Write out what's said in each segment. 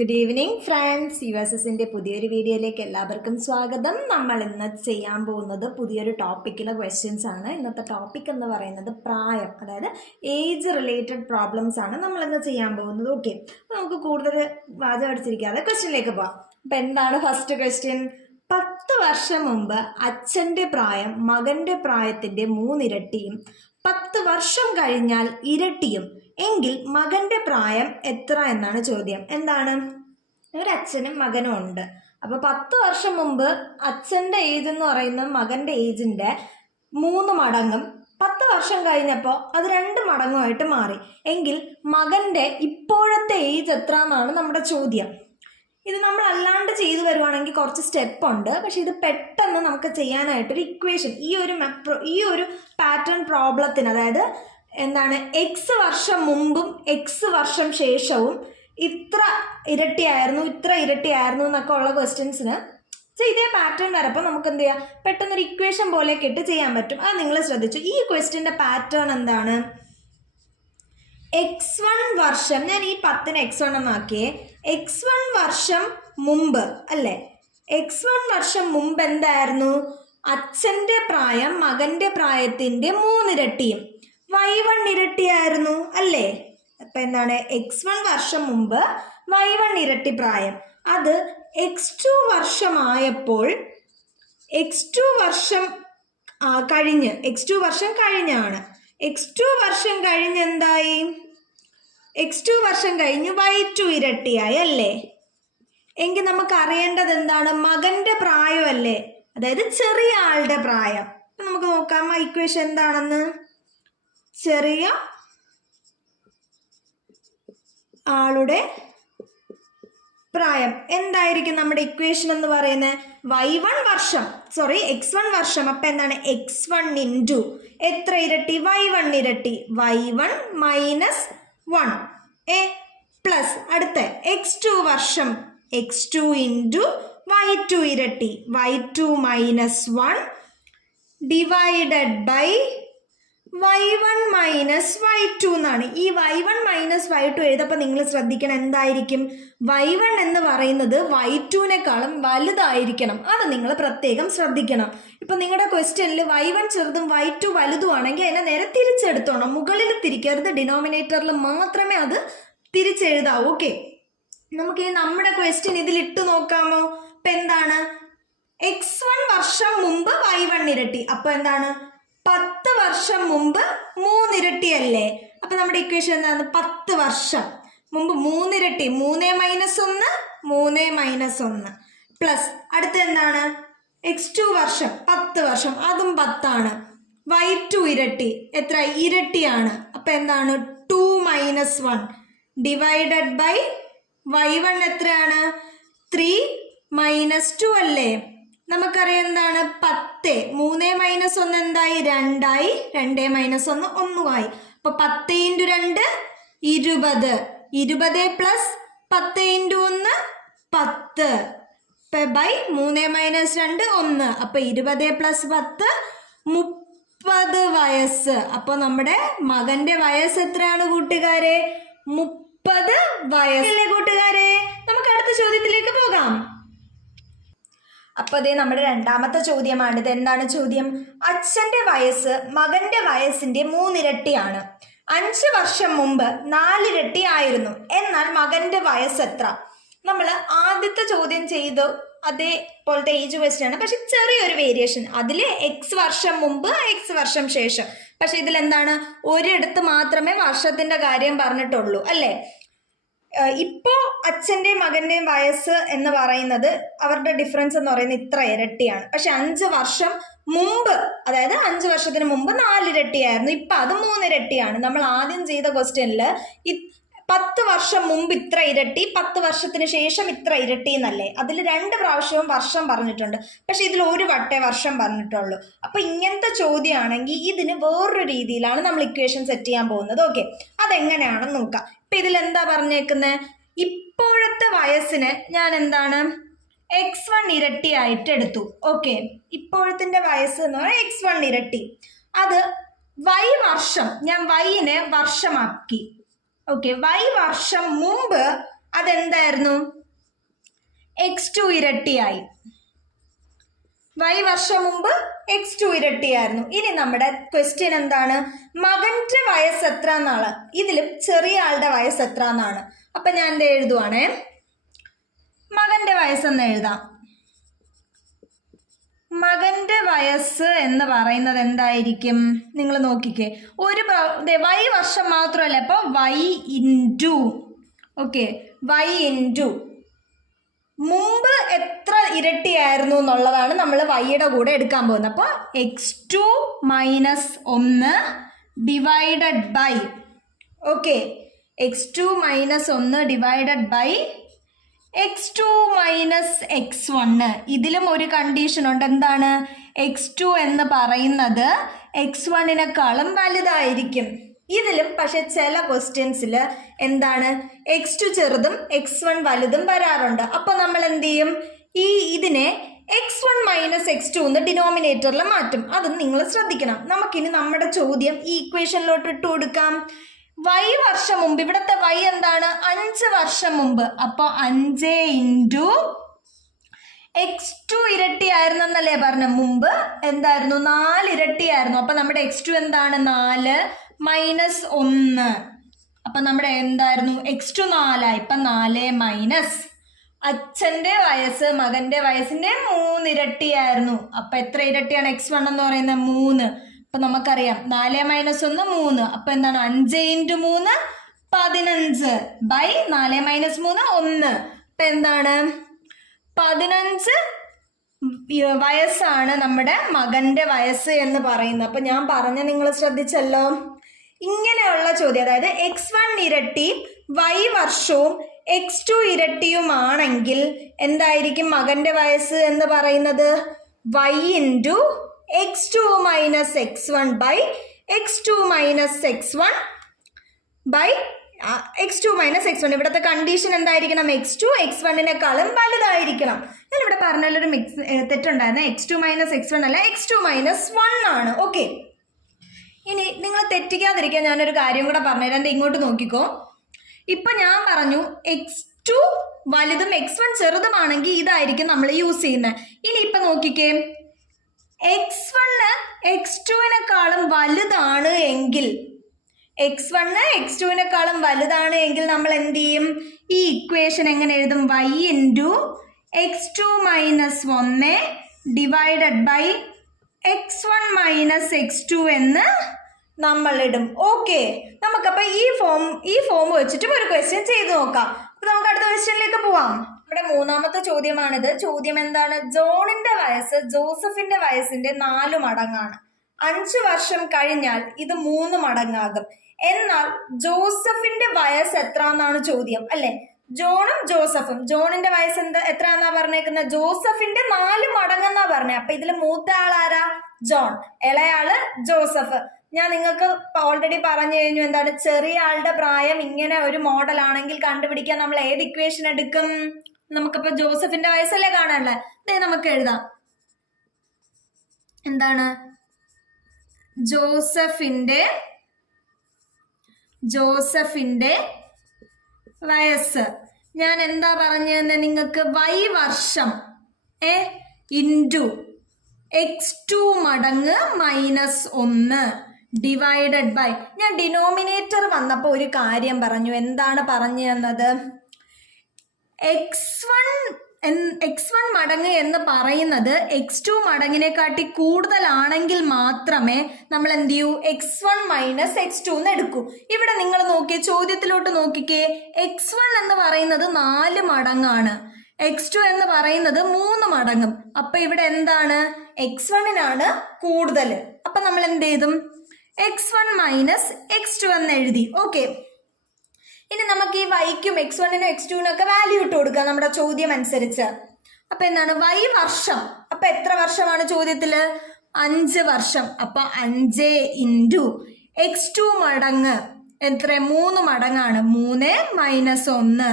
Good evening friends, USSന്റെ പുതിയൊരു വീഡിയോയിലേക്ക് എല്ലാവർക്കും സ്വാഗതം. നമ്മൾ ഇന്ന് ചെയ്യാൻ പോകുന്നത് പുതിയൊരു ടോപ്പിക്കിലെ ക്വസ്റ്റ്യൻസ് ആണ്. ഇന്നത്തെ ടോപ്പിക് എന്ന് പറയുന്നത് പ്രായം, അതായത് ഏജ് റിലേറ്റഡ് പ്രോബ്ലംസ് ആണ് നമ്മൾ ഇന്ന് ചെയ്യാൻ പോകുന്നത്. ഓക്കെ, നമുക്ക് കൂടുതൽ വാചകം അടിച്ചിരിക്കാതെ ക്വസ്റ്റ്യനിലേക്ക് പോവാം. അപ്പം എന്താണ് ഫസ്റ്റ് ക്വസ്റ്റ്യൻ? 10 വർഷം മുമ്പ് അച്ഛൻ്റെ പ്രായം മകൻ്റെ പ്രായത്തിൻ്റെ 3 ഇരട്ടിയും 10 വർഷം കഴിഞ്ഞാൽ ഇരട്ടിയും എങ്കിൽ മകൻ്റെ പ്രായം എത്ര എന്നാണ് ചോദ്യം. എന്താണ്? ഒരു അച്ഛനും മകനും ഉണ്ട്. അപ്പോൾ 10 വർഷം മുമ്പ് അച്ഛൻ്റെ ഏജ് എന്ന് പറയുന്നത് മകൻ്റെ ഏജിൻ്റെ 3 മടങ്ങും 10 വർഷം കഴിഞ്ഞപ്പോൾ അത് 2 മടങ്ങുമായിട്ട് മാറി. എങ്കിൽ മകൻ്റെ ഇപ്പോഴത്തെ ഏജ് എത്ര എന്നാണ് നമ്മുടെ ചോദ്യം. ഇത് നമ്മൾ അല്ലാണ്ട് ചെയ്തു വരുവാണെങ്കിൽ കുറച്ച് സ്റ്റെപ്പ് ഉണ്ട്, പക്ഷെ ഇത് പെട്ടെന്ന് നമുക്ക് ചെയ്യാനായിട്ടൊരു ഇക്വേഷൻ, ഈ ഒരു പാറ്റേൺ പ്രോബ്ലത്തിന്, അതായത് എന്താണ്, എക്സ് വർഷം മുമ്പും എക്സ് വർഷം ശേഷവും ഇത്ര ഇരട്ടിയായിരുന്നു എന്നൊക്കെ ഉള്ള ക്വസ്റ്റ്യൻസിന് ഇതേ പാറ്റേൺ വരപ്പോൾ നമുക്ക് എന്ത് ചെയ്യാം, പെട്ടെന്നൊരു ഇക്വേഷൻ പോലെയൊക്കെ ഇട്ട് ചെയ്യാൻ പറ്റും. അത് നിങ്ങൾ ശ്രദ്ധിച്ചു. ഈ ക്വസ്റ്റ്യൻ്റെ പാറ്റേൺ എന്താണ്? x1 വർഷം, ഞാൻ ഈ 10നെ x1 എന്നാക്കിയേ. x1 വർഷം മുമ്പ് അല്ലേ, x1 വർഷം മുമ്പ് എന്തായിരുന്നു? അച്ഛൻ്റെ പ്രായം മകൻ്റെ പ്രായത്തിൻ്റെ 3 ഇരട്ടിയും y1 ഇരട്ടിയായിരുന്നു അല്ലേ. അപ്പം എന്താണ്? x1 വർഷം മുമ്പ് y1 ഇരട്ടി പ്രായം. അത് x2 വർഷമായപ്പോൾ x2 വർഷം കഴിഞ്ഞാണ്. x2 വർഷം കഴിഞ്ഞ് എന്തായി? x2 വർഷം കഴിഞ്ഞ് y2 ഇരട്ടിയായി അല്ലേ. എങ്കിൽ നമുക്ക് അറിയേണ്ടത് എന്താണ്? മകൻ്റെ പ്രായമല്ലേ, അതായത് ചെറിയ ആളുടെ പ്രായം. നമുക്ക് നോക്കാം ഇക്വേഷൻ എന്താണെന്ന്. ചെറിയ ആളുടെ പ്രായം എന്തായിരിക്കും നമ്മുടെ ഇക്വേഷൻ എന്ന് പറയുന്നത്? x1 വർഷം. അപ്പം എന്താണ്? x1 ഇൻറ്റു എത്ര ഇരട്ടി? y1 ഇരട്ടി. y1 മൈനസ് 1 പ്ലസ് അടുത്ത x2 വർഷം. x2 ഇൻറ്റു y2 ഇരട്ടി. y2 minus 1 divided by y1 minus y2 എന്നാണ്. ഈ y1 മൈനസ് y2 എഴുതപ്പോൾ നിങ്ങൾ ശ്രദ്ധിക്കണം എന്തായിരിക്കും? y1 എന്ന് പറയുന്നത് y2നേക്കാളും വലുതായിരിക്കണം. അത് നിങ്ങൾ പ്രത്യേകം ശ്രദ്ധിക്കണം. ഇപ്പം നിങ്ങളുടെ ക്വസ്റ്റ്യനിൽ y1 ചെറുതും y2 വലുതുമാണെങ്കിൽ അതിനെ നേരെ തിരിച്ചെടുത്തോണം. മുകളിൽ തിരിക്കരുത്, ഡിനോമിനേറ്ററിൽ മാത്രമേ അത് തിരിച്ചെഴുതാവൂ. ഓക്കെ, നമുക്ക് നമ്മുടെ ക്വസ്റ്റ്യൻ ഇതിലിട്ട് നോക്കാമോ? ഇപ്പം എന്താണ്? x1 വർഷം മുമ്പ് y1 ഇരട്ടി. അപ്പം എന്താണ്? 10 വർഷം മുമ്പ് 3 ഇരട്ടിയല്ലേ. അപ്പം നമ്മുടെ ഇക്വേഷൻ എന്താണ്? 10 വർഷം മുമ്പ് 3 ഇരട്ടി. 3 മൈനസ് 1 പ്ലസ് അടുത്ത എന്താണ്? x2 വർഷം 10 വർഷം, അതും 10 ആണ്. y2 ഇരട്ടി എത്ര? ഇരട്ടിയാണ്. അപ്പം എന്താണ്? 2 മൈനസ് 1 ഡിവൈഡഡ് ബൈ y1 എത്രയാണ്? 3 മൈനസ് 2 അല്ലേ. നമുക്കറിയാം എന്താണ്? 10. 3 മൈനസ് 1 എന്തായി? 2 ആയി. 2 മൈനസ് 1 1 ആയി. അപ്പൊ 10 into 2 20. 20 plus 10 into 1 10 by 3 minus 2 1. അപ്പൊ 20 പ്ലസ് 10 30 വയസ്സ്. അപ്പൊ നമ്മുടെ മകന്റെ വയസ്സ് എത്രയാണ് കൂട്ടുകാരെ? 30 വയസ്സല്ലേ കൂട്ടുകാരെ. നമുക്ക് അടുത്ത ചോദ്യത്തിലേക്ക് പോകാം. അപ്പോൾ അതേ നമ്മുടെ രണ്ടാമത്തെ ചോദ്യമാണിത്. എന്താണ് ചോദ്യം? അച്ഛൻ്റെ വയസ്സ് മകൻ്റെ വയസ്സിൻ്റെ 3 ഇരട്ടിയാണ്. 5 വർഷം മുമ്പ് 4 ഇരട്ടി ആയിരുന്നു. എന്നാൽ മകൻ്റെ വയസ്സ് എത്ര? നമ്മൾ ആദ്യത്തെ ചോദ്യം ചെയ്തു അതേപോലത്തെ ഏജ് ക്വസ്റ്റ്യൻ ആണ്, പക്ഷെ ചെറിയൊരു വേരിയേഷൻ. അതിൽ എക്സ് വർഷം മുമ്പ് എക്സ് വർഷം ശേഷം. പക്ഷെ ഇതിലെന്താണ്? ഒരിടത്ത് മാത്രമേ വർഷത്തിൻ്റെ കാര്യം പറഞ്ഞിട്ടുള്ളൂ അല്ലേ. ഇപ്പോൾ അച്ഛൻ്റെയും മകൻ്റെയും വയസ്സ് എന്ന് പറയുന്നത്, അവരുടെ ഡിഫറൻസ് എന്ന് പറയുന്നത് ഇത്ര ഇരട്ടിയാണ്. പക്ഷെ 5 വർഷം മുമ്പ്, അതായത് 5 വർഷത്തിന് മുമ്പ് 4 ഇരട്ടിയായിരുന്നു. ഇപ്പം അത് 3 ഇരട്ടിയാണ്. നമ്മൾ ആദ്യം ചെയ്ത ക്വസ്റ്റ്യനിൽ 10 വർഷം മുമ്പ് ഇത്ര ഇരട്ടി, 10 വർഷത്തിന് ശേഷം ഇത്ര ഇരട്ടി എന്നല്ലേ. അതിൽ 2 പ്രാവശ്യവും വർഷം പറഞ്ഞിട്ടുണ്ട്, പക്ഷെ ഇതിൽ ഒരു വട്ടേ വർഷം പറഞ്ഞിട്ടുള്ളൂ. അപ്പം ഇങ്ങനത്തെ ചോദ്യമാണെങ്കിൽ ഇതിന് വേറൊരു രീതിയിലാണ് നമ്മൾ ഇക്വേഷൻ സെറ്റ് ചെയ്യാൻ പോകുന്നത്. ഓക്കെ, അതെങ്ങനെയാണെന്ന് നോക്കാം. ഇപ്പം ഇതിലെന്താ പറഞ്ഞേക്കുന്നത്? ഇപ്പോഴത്തെ വയസ്സിന് ഞാൻ എന്താണ്? x1 ഇരട്ടി ആയിട്ട് എടുത്തു. ഓക്കെ, ഇപ്പോഴത്തെ വയസ്സ് എന്ന് പറഞ്ഞാൽ x1 ഇരട്ടി. അത് y വർഷം, ഞാൻ yനെ വർഷമാക്കി. ഓക്കെ, y വർഷം മുമ്പ് അതെന്തായിരുന്നു? x2 ഇരട്ടിയായി. y വർഷം മുമ്പ് x2 ഇരട്ടിയായിരുന്നു. ഇനി നമ്മുടെ ക്വസ്റ്റ്യൻ എന്താണ്? മകന്റെ വയസ്സ് എത്ര എന്നാണ്. ഇതിലും ചെറിയ ആളുടെ വയസ്സ് എത്ര എന്നാണ്. അപ്പൊ ഞാൻ എന്ത് എഴുതുവാണേ, മകന്റെ വയസ്സെന്ന് എഴുതാം. മകന്റെ വയസ്സ് എന്ന് പറയുന്നത് എന്തായിരിക്കും? നിങ്ങൾ നോക്കിക്കേ, ഒരു y വർഷം മാത്രമല്ല, അപ്പൊ y into, okay, y into മുമ്പ് എത്ര ഇരട്ടിയായിരുന്നു എന്നുള്ളതാണ് നമ്മൾ വൈയുടെ കൂടെ എടുക്കാൻ പോകുന്നത്. അപ്പോൾ x2 minus 1 divided by, okay, x2 minus 1 divided by x2 minus x1. ഇതിലും ഒരു കണ്ടീഷൻ ഉണ്ട്. എന്താണ്? x2 എന്ന് പറയുന്നത് x1-നേക്കാളും വലുതായിരിക്കും. ഇതിലും പക്ഷെ ചില ക്വസ്റ്റ്യൻസിൽ എന്താണ്, x2 ചെറുതും x1 വലുതും വരാറുണ്ട്. അപ്പോൾ നമ്മൾ എന്ത് ചെയ്യും? ഇതിനെ x1 മൈനസ് x2 എന്ന് ഡിനോമിനേറ്ററിൽ മാറ്റും. അതും നിങ്ങൾ ശ്രദ്ധിക്കണം. നമുക്കിനി നമ്മുടെ ചോദ്യം ഈ ഇക്വേഷനിലോട്ട് ഇട്ട് കൊടുക്കാം. y വർഷം മുമ്പ്, ഇവിടുത്തെ y എന്താണ്? 5 വർഷം മുമ്പ്. അപ്പോൾ 5 ഇൻറ്റു x2 ഇരട്ടിയായിരുന്നല്ലേ പറഞ്ഞ, മുമ്പ് എന്തായിരുന്നു? 4 ഇരട്ടിയായിരുന്നു. അപ്പൊ നമ്മുടെ x2 എന്താണ്? 4 മൈനസ് 1. അപ്പൊ നമ്മുടെ എന്തായിരുന്നു? x2 4. ഇപ്പൊ 4 മൈനസ് അച്ഛന്റെ വയസ്സ് മകന്റെ വയസ്സിന്റെ 3 ഇരട്ടിയായിരുന്നു. അപ്പൊ എത്ര ഇരട്ടിയാണ് x1 എന്ന് പറയുന്നത്? 3. അപ്പൊ നമുക്കറിയാം 4 മൈനസ് 1 3. അപ്പൊ എന്താണ്? 5 ഇൻറ്റു 3 15 ബൈ 4 മൈനസ് 3 1. അപ്പൊ എന്താണ്? 15 വയസ്സാണ് നമ്മുടെ മകന്റെ വയസ്സ് എന്ന് പറയുന്നത്. അപ്പൊ ഞാൻ പറഞ്ഞ നിങ്ങൾ ശ്രദ്ധിച്ചല്ലോ. ഇങ്ങനെയുള്ള ചോദ്യം, അതായത് x1 ഇരട്ടി y വർഷവും x2 ഇരട്ടിയുമാണെങ്കിൽ എന്തായിരിക്കും മകന്റെ വയസ്സ് എന്ന് പറയുന്നത്? y into x2 minus x1 by x2 minus x1 by x2 minus x1. ഇവിടുത്തെ കണ്ടീഷൻ എന്തായിരിക്കണം? x2 x1-നേക്കാളും വലുതായിരിക്കണം. ഞാൻ ഇവിടെ പറഞ്ഞാലൊരു തെറ്റുണ്ടായിരുന്നു. x2 മൈനസ് x1 അല്ല, x2 മൈനസ് 1 ആണ്. ഓക്കെ, ഇനി നിങ്ങൾ തെറ്റിക്കാതിരിക്കാൻ ഞാനൊരു കാര്യം കൂടെ പറഞ്ഞുതരാം. ഇങ്ങോട്ട് നോക്കിക്കോ. ഇപ്പൊ ഞാൻ പറഞ്ഞു x2 വലുതും x1 ചെറുതുമാണെങ്കിൽ ഇതായിരിക്കും നമ്മൾ യൂസ് ചെയ്യുന്നത്. ഇനി ഇപ്പൊ നോക്കിക്കേ, x1 x2-നേക്കാളും വലുതാണ് എങ്കിൽ, x1 x2-നേക്കാളും വലുതാണ് എങ്കിൽ നമ്മൾ എന്ത് ചെയ്യും? ഈ ഇക്വേഷൻ എങ്ങനെ എഴുതും? y into x2 minus 1 divided by x1 minus x2 എന്ന് നമ്മൾ ഇടും. ഓക്കെ, നമുക്കപ്പോൾ ഈ ഫോം വെച്ചിട്ടും ഒരു ക്വസ്റ്റ്യൻ ചെയ്ത് നോക്കാം. അപ്പൊ നമുക്ക് അടുത്ത ക്വസ്റ്റ്യനിലേക്ക് പോവാം. നമ്മുടെ മൂന്നാമത്തെ ചോദ്യമാണിത്. ചോദ്യം എന്താണ്? ജോണിന്റെ വയസ്സ് ജോസഫിന്റെ വയസ്സിന്റെ 4 മടങ്ങാണ്. 5 വർഷം കഴിഞ്ഞാൽ ഇത് 3 മടങ്ങാകും. എന്നാൽ ജോസഫിന്റെ വയസ്സ് എത്ര എന്നാണ് ചോദ്യം, അല്ലെ? ജോണും ജോസഫും, ജോണിന്റെ വയസ്സ് എത്ര എന്നാ പറഞ്ഞേക്കുന്നത്? ജോസഫിന്റെ 4 മടങ്ങെന്നാ പറഞ്ഞത്. അപ്പൊ ഇതിൽ മൂത്ത ആളാരാ? ജോൺ. ഇളയാള് ജോസഫ്. ഞാൻ നിങ്ങൾക്ക് ഓൾറെഡി പറഞ്ഞു കഴിഞ്ഞു. എന്താണ്? ചെറിയ ആളുടെ പ്രായം ഇങ്ങനെ ഒരു മോഡൽ ആണെങ്കിൽ കണ്ടുപിടിക്കാൻ നമ്മൾ ഏത് ഇക്വേഷൻ എടുക്കും? നമുക്കിപ്പോ ജോസഫിന്റെ വയസ്സല്ലേ കാണാനല്ലേ, അതേ നമുക്ക് എഴുതാം. എന്താണ്? ജോസഫിന്റെ വയസ്സ് ഞാൻ എന്താ പറഞ്ഞതെന്ന് നിങ്ങൾക്ക്? y വർഷം ഇൻറ്റു x2 മടങ്ങ് മൈനസ് 1 ഡിവൈഡഡ് ബൈ, ഞാൻ ഡിനോമിനേറ്റർ വന്നപ്പോൾ ഒരു കാര്യം പറഞ്ഞു. എന്താണ് പറഞ്ഞു തന്നത്? x1 മടങ്ങ് എന്ന് പറയുന്നത് x2 മടങ്ങിനെക്കാട്ടി കൂടുതലാണെങ്കിൽ മാത്രമേ നമ്മൾ എന്ത് ചെയ്യൂ? x1 മൈനസ് x2 എന്ന് എടുക്കൂ. ഇവിടെ നിങ്ങൾ നോക്കിയേ, ചോദ്യത്തിലോട്ട് നോക്കിക്കേ. x1 എന്ന് പറയുന്നത് 4 മടങ്ങാണ്, x2 എന്ന് പറയുന്നത് 3 മടങ്ങും. അപ്പൊ ഇവിടെ എന്താണ്? x1-നാണ് കൂടുതൽ. അപ്പൊ നമ്മൾ എന്ത് ചെയ്തും? x1 മൈനസ് x2 എന്ന് എഴുതി. ഓക്കെ, ഇനി നമുക്ക് ഈ വൈക്കും x1-നും x2-നും ഒക്കെ വാല്യൂ ഇട്ട് കൊടുക്കാം നമ്മുടെ ചോദ്യം അനുസരിച്ച്. അപ്പൊ എന്താണ്? y വർഷം. അപ്പൊ എത്ര വർഷമാണ് ചോദ്യത്തില്? 5 വർഷം. അപ്പൊ 5 ഇൻറ്റു x2 മടങ്ങ് എത്ര? 3 മടങ്ങാണ്. 3 മൈനസ് 1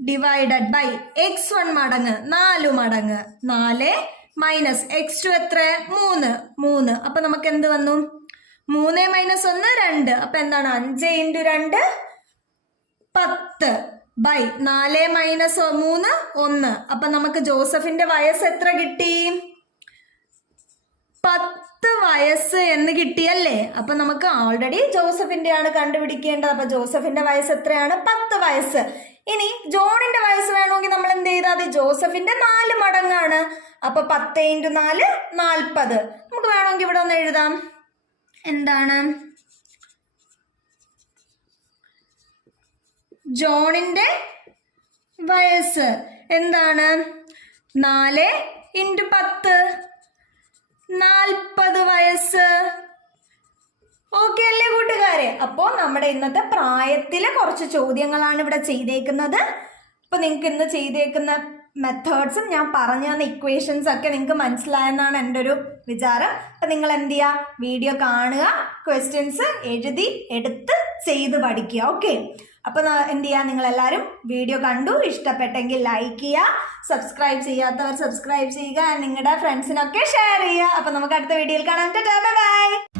ഡിവൈഡഡ് ബൈ x1 മടങ്ങ് 4 മടങ്ങ്. 4 മൈനസ് x2 എത്ര? 3. അപ്പൊ നമുക്ക് എന്ത് വന്നു? 3 മൈനസ് 1 2. അപ്പൊ എന്താണ്? 5 ഇൻറ്റു 2 10. By 4 minus 3 1. അപ്പൊ നമുക്ക് ജോസഫിന്റെ വയസ്സ് എത്ര കിട്ടി? 10 വയസ്സ് എന്ന് കിട്ടിയല്ലേ? അപ്പൊ നമുക്ക് ഓൾറെഡി ജോസഫിന്റെ ആണ് കണ്ടുപിടിക്കേണ്ടത്. അപ്പൊ ജോസഫിന്റെ വയസ്സ് എത്രയാണ്? 10 വയസ്സ്. ഇനി ജോണിന്റെ വയസ്സ് വേണമെങ്കിൽ നമ്മൾ എന്ത് ചെയ്താൽ മതി? ജോസഫിന്റെ 4 മടങ്ങാണ്. അപ്പൊ 10 × 4 40. നമുക്ക് വേണമെങ്കിൽ ഇവിടെ ഒന്ന് എഴുതാം. എന്താണ് ജോണിന്റെ വയസ്സ്? എന്താണ് 4 × 10 40 വയസ്സ്. ഓക്കെ അല്ലേ കൂട്ടുകാരെ? അപ്പോൾ നമ്മുടെ ഇന്നത്തെ പ്രായത്തിലെ കുറച്ച് ചോദ്യങ്ങളാണ് ഇവിടെ ചെയ്തേക്കുന്നത്. അപ്പൊ നിങ്ങൾക്ക് ഇന്ന് ചെയ്തേക്കുന്ന മെത്തേഡ്സും ഞാൻ പറഞ്ഞു തന്ന ഇക്വേഷൻസ് ഒക്കെ നിങ്ങൾക്ക് മനസ്സിലായെന്നാണ് എൻ്റെ ഒരു വിചാരം. അപ്പം നിങ്ങൾ എന്ത് ചെയ്യുക? വീഡിയോ കാണുക, ക്വസ്റ്റ്യൻസ് എഴുതി എടുത്ത് ചെയ്ത് പഠിക്കുക. ഓക്കെ, അപ്പോൾ എന്ത് ചെയ്യുക? നിങ്ങളെല്ലാവരും വീഡിയോ കണ്ടു, ഇഷ്ടപ്പെട്ടെങ്കിൽ ലൈക്ക് ചെയ്യുക, സബ്സ്ക്രൈബ് ചെയ്യാത്തവർ സബ്സ്ക്രൈബ് ചെയ്യുക, നിങ്ങളുടെ ഫ്രണ്ട്സിനൊക്കെ ഷെയർ ചെയ്യുക. അപ്പം നമുക്ക് അടുത്ത വീഡിയോയിൽ കാണാം. Bye bye.